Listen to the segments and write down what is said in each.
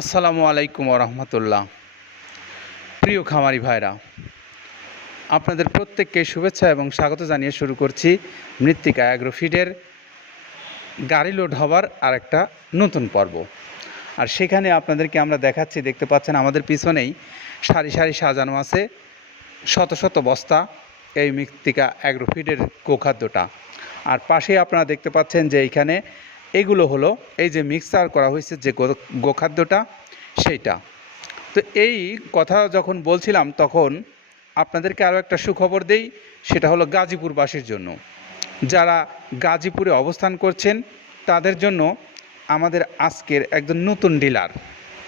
আসসালামু আলাইকুম রহমতুল্লাহ প্রিয় খামারি ভাইরা, আপনাদের প্রত্যেককে শুভেচ্ছা এবং স্বাগত জানিয়ে শুরু করছি মৃত্তিকা অ্যাগ্রোফিডের গাড়ি লোড হবার আর একটা নতুন পর্ব। আর সেখানে আপনাদেরকে আমরা দেখাচ্ছি, দেখতে পাচ্ছেন আমাদের পিছনেই সারি সারি সাজানো আছে শত শত বস্তা এই মৃত্তিকা অ্যাগ্রোফিডের গোখাদ্যটা। আর পাশেই আপনারা দেখতে পাচ্ছেন যে এইখানে এগুলো হলো এই যে মিক্সার করা হয়েছে যে গোখাদ্যটা, সেইটা। তো এই কথা যখন বলছিলাম তখন আপনাদেরকে আরও একটা সুখবর দেই, সেটা হলো গাজীপুরবাসীর জন্য। যারা গাজীপুরে অবস্থান করছেন, তাদের জন্য আমাদের আজকের একজন নতুন ডিলার।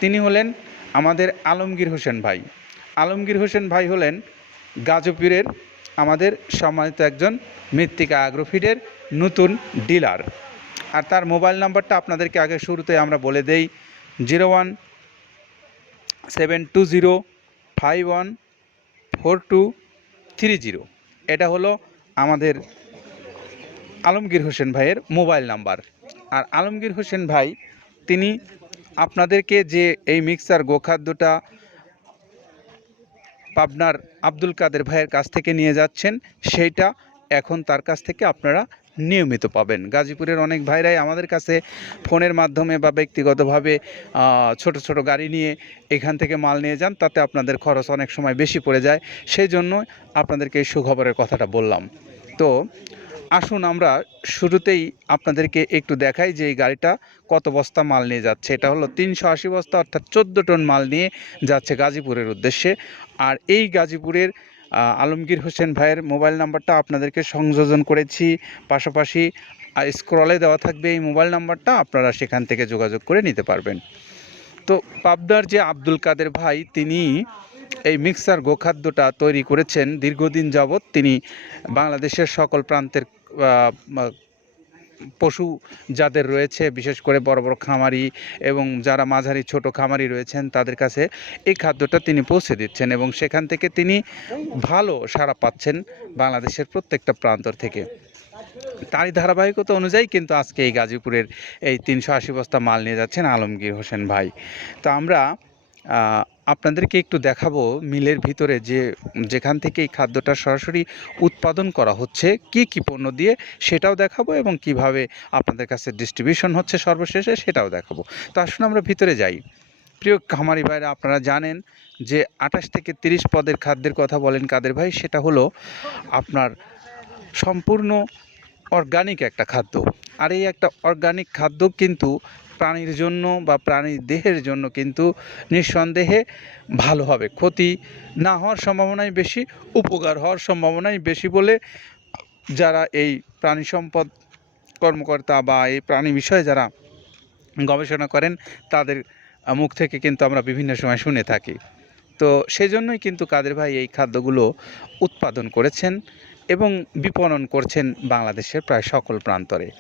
তিনি হলেন আমাদের আলমগীর হোসেন ভাই। আলমগীর হোসেন ভাই হলেন গাজীপুরের আমাদের সম্মানিত একজন মৃত্তিকা অ্যাগ্রোফিডের নতুন ডিলার। আর তার মোবাইল নাম্বারটা আপনাদেরকে আগে শুরুতে আমরা বলে দেই, zero one seven two zero five one four two three zero. এটা হলো আমাদের আলমগীর হোসেন ভাইয়ের মোবাইল নাম্বার। আর আলমগীর হোসেন ভাই, তিনি আপনাদেরকে যে এই মিক্সার গোখাদ্যটা পাবনার আব্দুল কাদের ভাইয়ের কাছ থেকে নিয়ে যাচ্ছেন, সেইটা এখন তার কাছ থেকে আপনারা নিয়মিত পাবেন। গাজীপুরের অনেক ভাইরাই আমাদের কাছে ফোনের মাধ্যমে বা ব্যক্তিগতভাবে ছোট ছোট গাড়ি নিয়ে এখান থেকে মাল নিয়ে যান, তাতে আপনাদের খরচ অনেক সময় বেশি পড়ে যায়। সেই জন্য আপনাদেরকে এই সুখবরের কথাটা বললাম। তো, আসুন আমরা শুরুতেই আপনাদেরকে একটু দেখাই যে এই গাড়িটা কত বস্তা মাল নিয়ে যাচ্ছে। এটা হলো তিনশো আশি বস্তা, অর্থাৎ চোদ্দ টন মাল নিয়ে যাচ্ছে গাজীপুরের উদ্দেশ্যে। আর এই গাজীপুরের আলমগীর হোসেন ভাইয়ের মোবাইল নাম্বারটা আপনাদেরকে সংযোজন করেছি। পাশাপাশি স্ক্রলে দেওয়া থাকবে এই মোবাইল নাম্বারটা, আপনারা সেখান থেকে যোগাযোগ করে নিতে পারবেন। তো পাবদার যে আব্দুল কাদের ভাই, তিনি এই মিক্সার গোখাদ্যটা তৈরি করেছেন। দীর্ঘদিন যাবৎ তিনি বাংলাদেশের সকল প্রান্তের পশু যাদের রয়েছে, বিশেষ করে বড় বড় খামারি এবং যারা মাঝারি ছোট খামারি রয়েছেন, তাদের কাছে এই খাদ্যটা তিনি পৌঁছে দিচ্ছেন এবং সেখান থেকে তিনি ভালো সাড়া পাচ্ছেন বাংলাদেশের প্রত্যেকটা প্রান্তর থেকে। তারই ধারাবাহিকতা অনুযায়ী কিন্তু আজকে এই গাজীপুরের এই তিনশো আশি বস্তা মাল নিয়ে যাচ্ছেন আলমগীর হোসেন ভাই। তো আমরা আপনাদেরকে একটু দেখাবো মিলের ভিতরে যে যেখান থেকে এই খাদ্যটা সরাসরি উৎপাদন করা হচ্ছে, কি কি পণ্য দিয়ে সেটাও দেখাবো এবং কীভাবে আপনাদের কাছে ডিস্ট্রিবিউশন হচ্ছে সর্বশেষে সেটাও দেখাবো। তো আসুন আমরা ভিতরে যাই। প্রিয় খামারি ভাইরা, আপনারা জানেন যে আঠাশ থেকে তিরিশ পদের খাদ্যের কথা বলেন কাদের ভাই, সেটা হলো আপনার সম্পূর্ণ অর্গানিক একটা খাদ্য। আর এই একটা অর্গানিক খাদ্য কিন্তু প্রাণীর জন্য বা প্রাণীর দেহের জন্য কিন্তু নিঃসন্দেহে ভালো হবে। ক্ষতি না হওয়ার সম্ভাবনাই বেশি, উপকার হওয়ার সম্ভাবনাই বেশি বলে যারা এই প্রাণী সম্পদ কর্মকর্তা বা এই প্রাণী বিষয়ে যারা গবেষণা করেন, তাদের মুখ থেকে কিন্তু আমরা বিভিন্ন সময় শুনে থাকি। তো সেই জন্যই কিন্তু কাদের ভাই এই খাদ্যগুলো উৎপাদন করেছেন। এবং বিপণন করছেন বাংলাদেশের প্রায় সকল প্রান্তরে।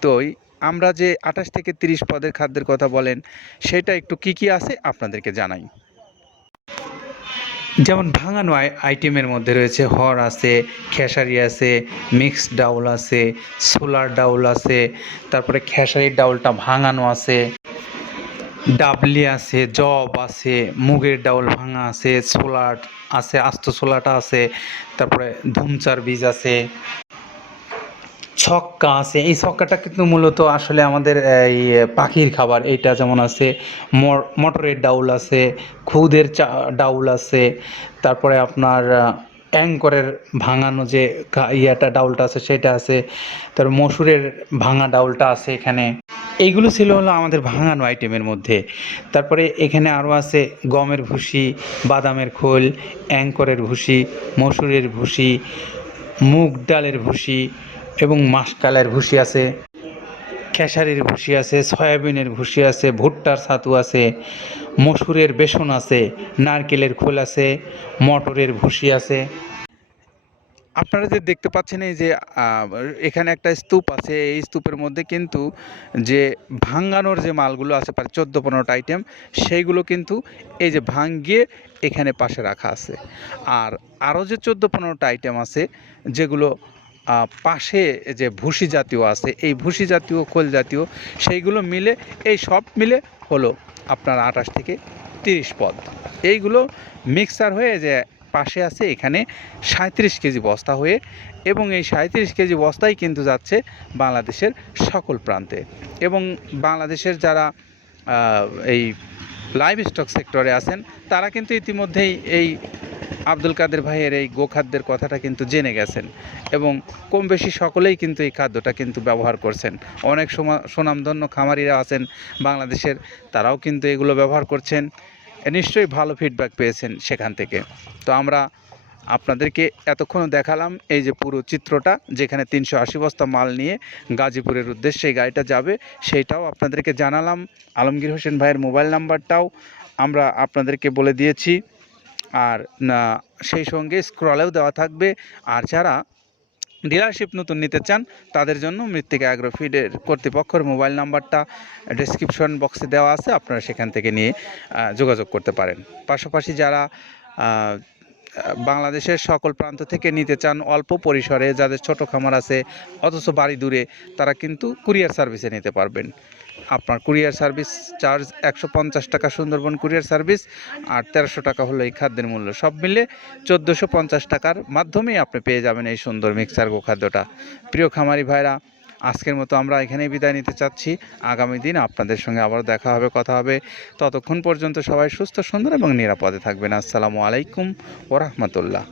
তো আমরা যে আঠাশ থেকে তিরিশ পদের খাদ্যের কথা বলেন, সেটা একটু কি কি আছে আপনাদেরকে জানাই। যেমন ভাঙানো আই- আইটেমের মধ্যে রয়েছে, হর আছে, খেসারি আছে, মিক্সড ডাউল আছে সোলার ডাউল আছে, তারপরে খেসারির ডাউলটা ভাঙানো আছে। ডাবলি আছে, জব আছে, মুগের ডাউল ভাঙা আছে ছোলার আছে, আস্ত ছোলাটা আছে, তারপরে ধুমচার বীজ আছে। ছক্কা আছে, এই ছক্কাটা কিন্তু মূলত আসলে আমাদের, এই পাখির খাবার। এইটা যেমন আছে মটরের ডাউল আছে, খুদের চা, ডাউল আছে, তারপরে আপনার অ্যাঙ্করের ভাঙানো যে ইয়াটা, ডাউলটা আছে, সেটা আছে। তারপর মসুরের ভাঙা ডাউলটা আছে এখানে। এইগুলো ছিল হলো আমাদের ভাঙানো আইটেমের মধ্যে। তারপরে এখানে আরও আছে গমের ভুসি, বাদামের খোল, অ্যাঙ্করের ভুসি, মসুরের ভুসি, মুগ ডালের ভুসি এবং মাসকালের ভুসি আছে। খেসারির ভুসি আছে, সয়াবিনের ভুসি আছে, ভুট্টার ছাতু আছে, মসুরের বেসন আছে, নারকেলের খোল আছে, মটরের ভুসি আছে। আপনারা যে দেখতে পাচ্ছেন এই যে এখানে একটা স্তূপ আছে, এই স্তূপের মধ্যে কিন্তু যে ভাঙ্গানোর যে মালগুলো আছে, প্রায় চোদ্দ পনেরোটা আইটেম সেইগুলো কিন্তু এই যে ভাঙ্গিয়ে এখানে পাশে রাখা আছে। আর আরও যে চোদ্দ পনেরোটা আইটেম আছে, যেগুলো পাশে যে ভুসি জাতীয় আছে, এই ভুসি জাতীয়, খোল জাতীয়, সেইগুলো মিলে, এই সব মিলে হলো আপনার আঠাশ থেকে তিরিশ পদ। এইগুলো মিক্সার হয়ে যে পাশে আছে, এখানে সাঁত্রিশ কেজি বস্তা হয়ে এবং এই সাঁত্রিশ কেজি বস্তাই কিন্তু যাচ্ছে বাংলাদেশের সকল প্রান্তে। এবং বাংলাদেশের যারা এই লাইভ স্টক সেক্টরে আছেন, তারা কিন্তু ইতিমধ্যেই এই আব্দুল কাদের ভাইয়ের এই গোখাদ্যের কথাটা কিন্তু জেনে গেছেন এবং কম বেশি সকলেই কিন্তু এই খাদ্যটা কিন্তু ব্যবহার করছেন। অনেক সুনামধন্য খামারিরা আছেন, বাংলাদেশের তারাও কিন্তু এগুলো ব্যবহার করছেন। নিশ্চয়ই ভালো ফিডব্যাক পেয়েছেন সেখান থেকে। তো আমরা আপনাদেরকে এতক্ষণ দেখালাম এই যে পুরো চিত্রটা, যেখানে তিনশো আশি বস্তা মাল নিয়ে গাজীপুরের উদ্দেশ্যে গাড়িটা যাবে, সেইটাও আপনাদেরকে জানালাম। আলমগীর হোসেন ভাইয়ের মোবাইল নাম্বারটাও আমরা আপনাদেরকে বলে দিয়েছি। আর সেই সঙ্গে স্ক্রলেও দেওয়া থাকবে। আর যারা ডিলারশিপ নতুন নিতে চান, তাদের জন্য মৃত্তিকা অ্যাগ্রো ফিডের কর্তৃপক্ষের মোবাইল নাম্বারটা ডেসক্রিপশন বক্সে দেওয়া আছে। আপনারা সেখান থেকে নিয়ে যোগাযোগ করতে পারেন। পাশাপাশি যারা বাংলাদেশের সকল প্রান্ত থেকে নিতে চান অল্প পরিসরে, যাদের ছোট খামার আছে, অথচ বাড়ি দূরে, তারা কিন্তু কুরিয়ার সার্ভিসে নিতে পারবেন। আপনার কুরিয়ার সার্ভিস চার্জ একশো পঞ্চাশ টাকা, সুন্দরবন কুরিয়ার সার্ভিস, আর তেরোশো টাকা হলো এই খাদ্যের মূল্য। সব মিলে চোদ্দোশো পঞ্চাশ টাকার মাধ্যমেই আপনি পেয়ে যাবেন এই সুন্দর মিক্সার গো খাদ্যটা প্রিয় খামারি ভাইরা আজকের মতো আমরা এখানেই বিদায় নিতে চাচ্ছি। আগামী দিন আপনাদের সঙ্গে আবার দেখা হবে, কথা হবে। ততক্ষণ পর্যন্ত সবাই সুস্থ, সুন্দর এবং নিরাপদে থাকবেন। আসসালামু আলাইকুম ওরহমতুল্লাহ